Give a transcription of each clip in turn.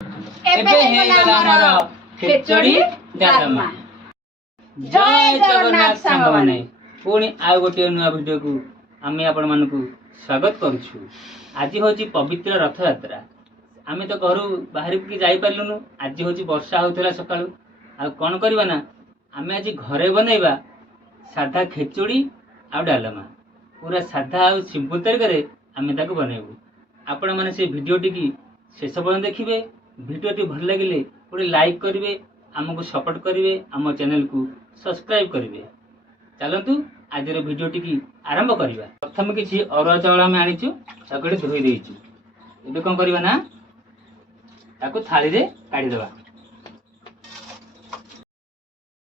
एबे हेगला हमर खेचड़ी डालमा। जय जगन्नाथ सांग माने पुणी आ गोटे नुआ वीडियो को आमे आपण मानकू स्वागत करूछु। आज होची पवित्र रथ यात्रा। आमे तो घर बाहर की जाई पारलुनु। आज होची वर्षा होतला सकाळू। आ कोन करबा ना आमे आज घरे बनैबा साधा खेचड़ी आ डालमा। पूरा साधा आ सिंपल तरीके आमे ताको बनैबू। आपण माने से वीडियो टी शेष पर्यंत देखिए। वीडियो टी भल लगे गोटे लाइक करेंगे, आमको सपोर्ट करेंगे, आम चैनल को सब्सक्राइब करेंगे। चलतु आज वीडियो टी आरंभ करवा। प्रथम किसी अरुआ चाउल आम आनीचु धोई देचु। एबे कौन करवा ना ताको थाली रे काढ़ीदेवा।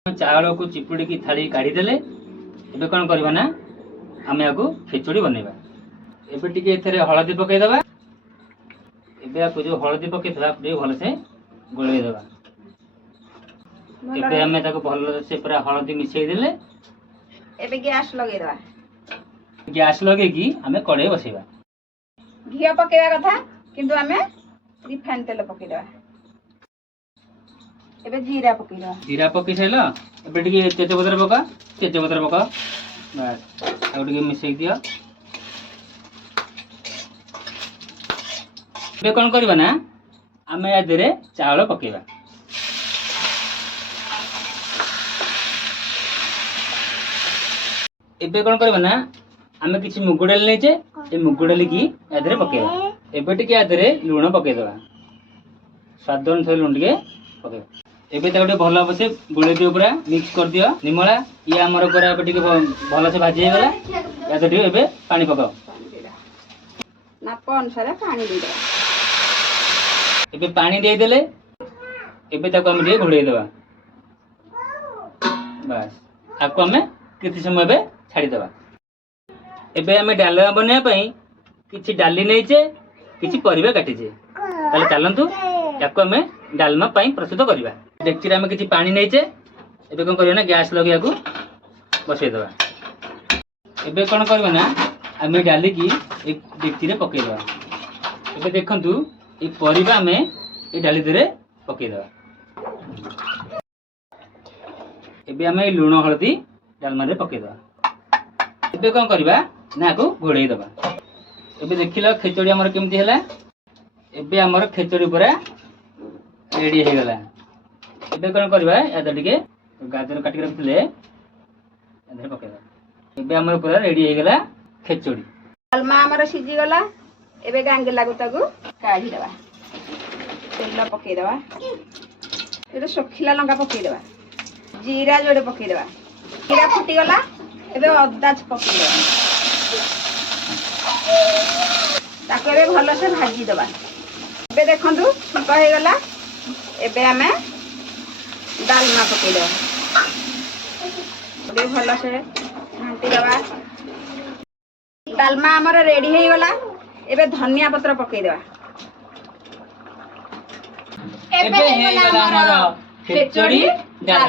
चाउल को चिपुड़ी की थाली काढ़ीदेले एबे कौन करवा ना आम या खेचड़ी बनैबा। एबे टिके एथरे हळदी पकेइदेबा। एबे आपको जो हळदी पकेइथला पूरे भल से गोळेइ देबा। एबे हमें ताको भल से पूरा हळदी मिसई देले। एबे गैस लगे देबा। गैस लगे की हमें कढ़ाई बसेबा। घी पकेवा कथा किंतु हमें रिफाइन तेल पके देबा। एबे जीरा पके देबा। जीरा पके सैलो एबे टिके तेजपत्र पका। तेजपत्र पका बस आ टिके मिसई दियो। एबे कोन करबा ना आमे या देरे चावल पकेबा। एबे कोन करबा ना आमे किछि मुग डाल लेचे ए मुग डाल की या देरे पकेबा। एबे टिके या देरे लूण पके देबा। स्वाद अनुसार लूण टिके पकेबा। एबे ताको टे भलो बसे गुळे दियो पूरा मिक्स कर दियो। निमळा ये हमर पूरा एबे टिके भलो से भाजी हे गला। या तो एबे पानी पकाओ। नाप अनुसार पानी दे देबा। एबे पानी दे देले एबे ताको हम टे घोड़े देबा। बस आको हमें किछि समय एबे छाड़ी देबा। एबे हमें डालमा बने पई किछि डाली नैचे किछि परिबा काटिजे। ताले चलंतु ताको हमें डालमा पई प्रस्तुत करबा। डेक्ची रे हमें किछि पानी नैचे एबे कोन करबा ना गैस लगे आको बसै देबा। एबे कोन करबा ना हमें डाली की एक डेक्ची रे पके देबा। एबे देखंतु ए परिबा में ए डाली देरे पके देबा। एबे हमें लूण हळदी डालमा रे पके देबा। एबे कोन करबा ना को घोड़ेई देबा। एबे देखिलो खेचड़ी हमर केमती हैला। एबे हमर खेचड़ी पूरा रेडी हे गला। एबे कोन करबा या टिके गाजर काटी रखले एधरे पके देबा। एबे हमर पूरा रेडी हे गला खेचड़ी। डालमा हमर सिजी गला। एबे गांगे लागु ताकू काढी देबा। तेल पके देबा। एबे सुखिला लंका पके देबा। जीरा जोड़े पके देबा। जीरा फुटी गला एबे अदा पके देबा। ताको एबे भलो से भाजी देबा। एबे देखंतु छुंका हे गला। एबे हमें डालमा पके देबा। एबे भलो से घांटी देबा। डालमा हमर रेडी हे गला। एबे धनिया पत्र पके देबा। एबे हेगला हमर खेचड़ी डालमा।